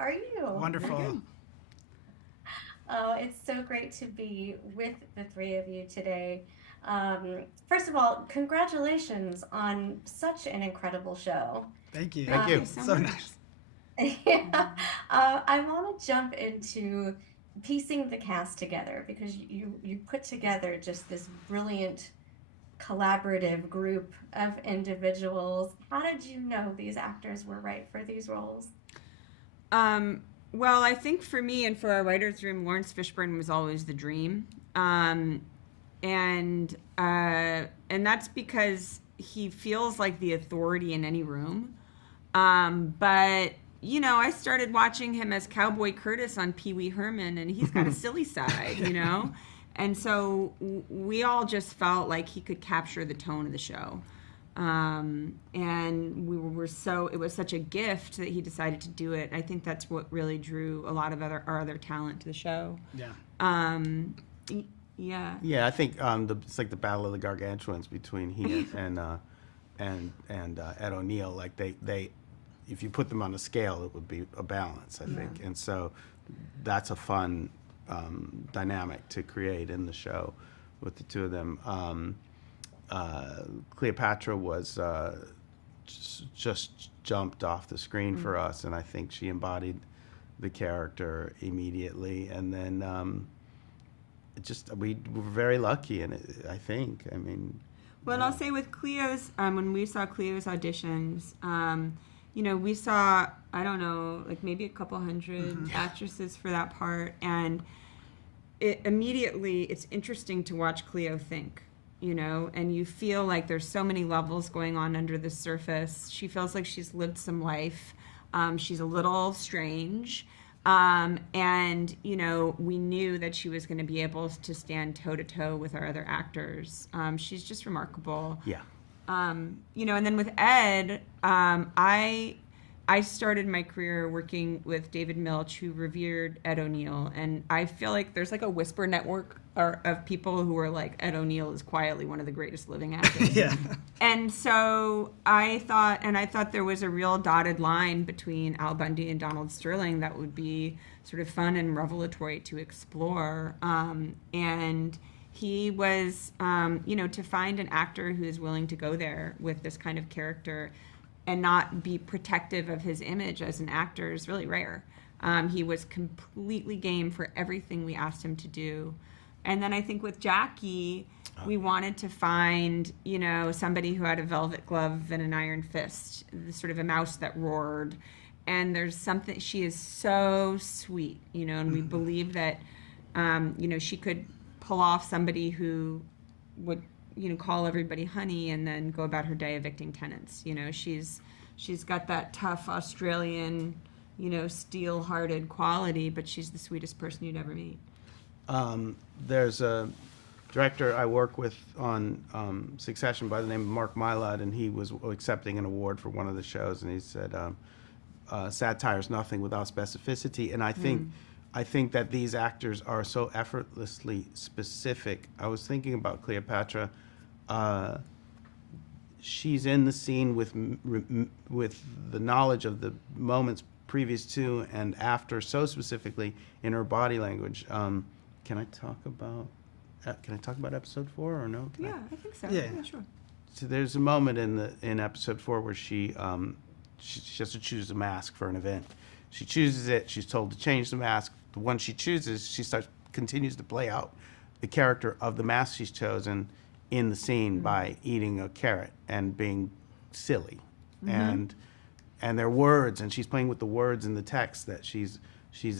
are you? Wonderful. Oh, it's so great to be with the three of you today. First of all, congratulations on such an incredible show. Thank you. Thank Um, you. So nice. yeah, I want to jump into piecing the cast together because you put together just this brilliant collaborative group of individuals. How did you know these actors were right for these roles? Um, well, I think for me and for our writers' room, Lawrence Fishburne was always the dream, and and that's because he feels like the authority in any room. But I started watching him as Cowboy Curtis on Pee Wee Herman, and he's got a silly side. And so we all just felt like he could capture the tone of the show. And it was such a gift that he decided to do it. I think that's what really drew a lot of our other talent to the show. Yeah. Um, yeah. Yeah, I think it's like the battle of the gargantuans between he and Ed O'Neill. Like they, if you put them on a scale, it would be a balance, I think. And so that's a fun dynamic to create in the show with the two of them. Cleopatra was just jumped off the screen for us, and I think she embodied the character immediately. And then we were very lucky in it, I think. I mean, Well, I'll say with Cleo's, when we saw Cleo's auditions, we saw, I don't know, like maybe a couple hundred actresses for that part. And it's interesting to watch Cleo think, and you feel like there's so many levels going on under the surface. She feels like she's lived some life. She's a little strange. And we knew that she was going to be able to stand toe to toe with our other actors. She's just remarkable. yeah. And then with Ed, I started my career working with David Milch, who revered Ed O'Neill, and I feel like there's like a whisper network of people who are like, Ed O'Neill is quietly one of the greatest living actors. Yeah. And so I thought there was a real dotted line between Al Bundy and Donald Sterling that would be sort of fun and revelatory to explore. And he was, to find an actor who is willing to go there with this kind of character and not be protective of his image as an actor is really rare. He was completely game for everything we asked him to do. And then I think with Jackie, we wanted to find, somebody who had a velvet glove and an iron fist, sort of a mouse that roared. And there's something, she is so sweet, and we believe that, she could pull off somebody who would, call everybody honey and then go about her day evicting tenants. She's got that tough Australian, steel-hearted quality, but she's the sweetest person you'd ever meet. There's a director I work with on Succession by the name of Mark Mylod, and he was accepting an award for one of the shows, and he said, satire is nothing without specificity. And I think that these actors are so effortlessly specific. I was thinking about Cleopatra. She's in the scene with the knowledge of the moments previous to and after, so specifically in her body language. Can I talk about episode 4 or no? Yeah, I think so. Yeah. Yeah, sure. So there's a moment in episode 4 where she has to choose a mask for an event. She chooses it. She's told to change the mask. The one she chooses, she continues to play out the character of the mask she's chosen in the scene by eating a carrot and being silly, and there are words, and she's playing with the words in the text that she's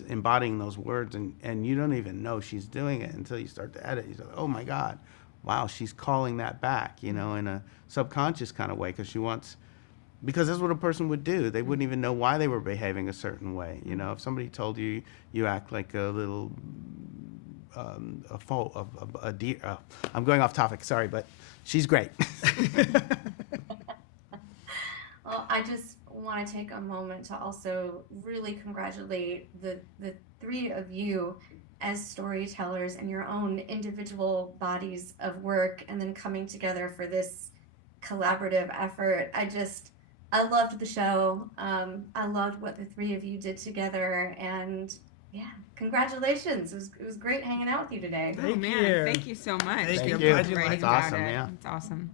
embodying those words, and you don't even know she's doing it until you start to edit. You say, oh my God, wow, she's calling that back, in a subconscious kind of way, because that's what a person would do. They wouldn't even know why they were behaving a certain way. If somebody told you you act like a little a deer. I'm going off topic, sorry, but she's great. Well, I just want to take a moment to also really congratulate the three of you as storytellers and your own individual bodies of work, and then coming together for this collaborative effort. I loved the show. I loved what the three of you did together, and yeah, congratulations. It was great hanging out with you today. Oh Thank man, you. thank you so much. Thank you. Thank I'm you. glad you Writing liked That's about awesome, it. yeah. It's awesome.